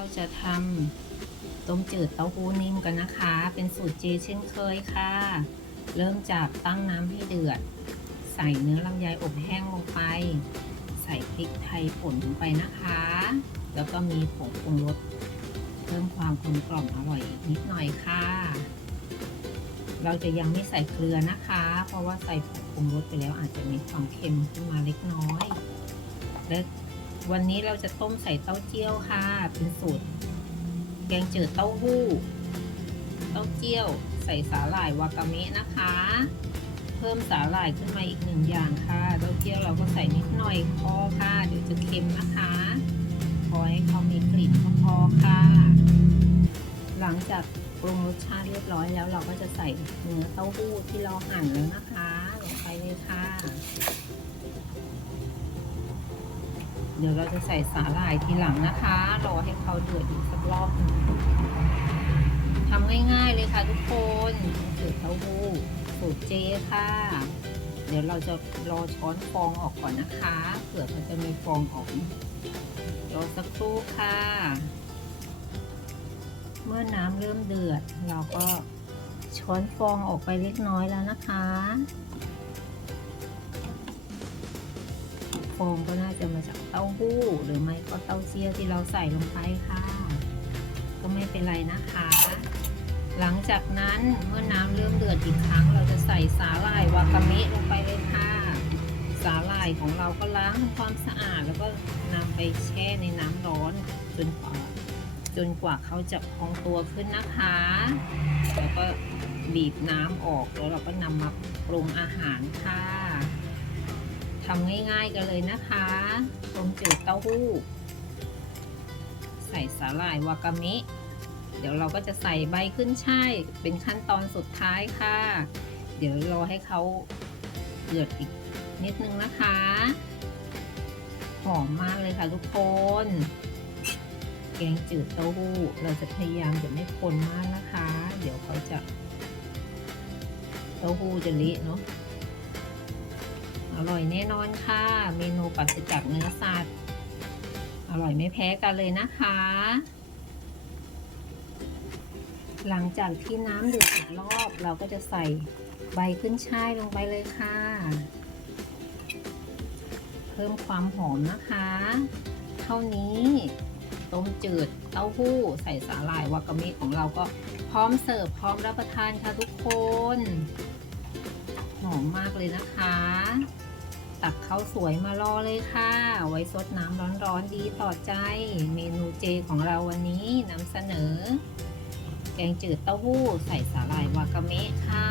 เราจะทำต้มจืดเต้าหู้นิ่มกันนะคะ เป็นสูตรเจเช่นเคยค่ะ เริ่มจากตั้งน้ำให้เดือด ใส่เนื้อลำไยอบแห้งลงไป ใส่พริกไทยป่นลงไปนะคะ แล้วก็มีผงปรุงรสเพิ่มความกลมกล่อมอร่อยอีกนิดหน่อยค่ะ เราจะยังไม่ใส่เกลือนะคะ เพราะว่าใส่ผงปรุงรสไปแล้วอาจจะมีความเค็มขึ้นมาเล็กน้อยและ วันนี้เราจะต้มใส่เต้าเจี้ยวค่ะ เป็นสูตรแกงจืดเต้าหู้ เต้าเจี้ยว ใส่สาหร่ายวากาเมะนะคะ เพิ่มสาหร่ายขึ้นมาอีกหนึ่งอย่างค่ะ เต้าเจี้ยวเราก็ใส่นิดหน่อยพอค่ะ เดี๋ยวจะเค็มนะคะพอให้เขามีกลิ่นก็พอค่ะ หลังจากปรุงรสชาติเรียบร้อยแล้วเราก็จะใส่เนื้อเต้าหู้ที่เราหั่นแล้วนะคะ ลงไปเลยค่ะ เดี๋ยวเราจะใส่สาหร่ายทีหลังนะคะ รอให้เขาเดือดอีกสักรอบหนึ่งทำง่ายๆเลยค่ะทุกคนเดือดเต้าหู้สูตรเจค่ะ เดี๋ยวเราจะรอช้อนฟองออกก่อนนะคะเผื่อเขาจะมีฟองออกรอสักครู่ค่ะ เมื่อน้ำเริ่มเดือด เราก็ช้อนฟองออกไปเล็กน้อยแล้วนะคะ ฟองก็น่าจะมาจากเต้าหู้ หรือไม่ก็เต้าเจี้ยวที่เราใส่ลงไปค่ะ ก็ไม่เป็นไรนะคะ หลังจากนั้นเมื่อน้ำเริ่มเดือดอีกครั้ง เราจะใส่สาหร่ายวากาเมะลงไปเลยค่ะ สาหร่ายของเราก็ล้างทำความสะอาด แล้วก็นำไปแช่ในน้ำร้อนจนกว่าจนกว่าเขาจะพองตัวขึ้นนะคะ แล้วก็บีบน้ำออกแล้วเราก็นำมาปรุงอาหารค่ะ ทำง่ายๆกันเลยนะคะต้มจืดเต้าหู้ ใส่สาหร่ายวากาเมะ เดี๋ยวเราก็จะใส่ใบขึ้นช่ายเป็นขั้นตอนสุดท้ายค่ะ เดี๋ยวรอให้เขาเดือดอีกนิดนึงนะคะ หอมมากเลยค่ะทุกคน แกงจืดเต้าหู้ เราจะพยายามจะไม่คนมากนะคะ เดี๋ยวเขาจะ เต้าหู้จะเละเนาะ อร่อยแน่นอนค่ะ เมนูปราศจากเนื้อสัตว์ อร่อยไม่แพ้กันเลยนะคะ หลังจากที่น้ำเดือดอีกรอบเราก็จะใส่ใบขึ้นช่ายลงไปเลยค่ะ เพิ่มความหอมนะคะ เท่านี้ต้มจืดเต้าหู้ใส่สาหร่ายวากาเมะของเราก็พร้อมเสิร์ฟพร้อมรับประทานค่ะทุกคน ตักข้าวสวยมารอเลยค่ะ ไว้ซดน้ำร้อนๆดีต่อใจ เมนูเจของเราวันนี้นำเสนอ แกงจืดเต้าหู้ใส่สาหร่ายวากาเมะค่ะ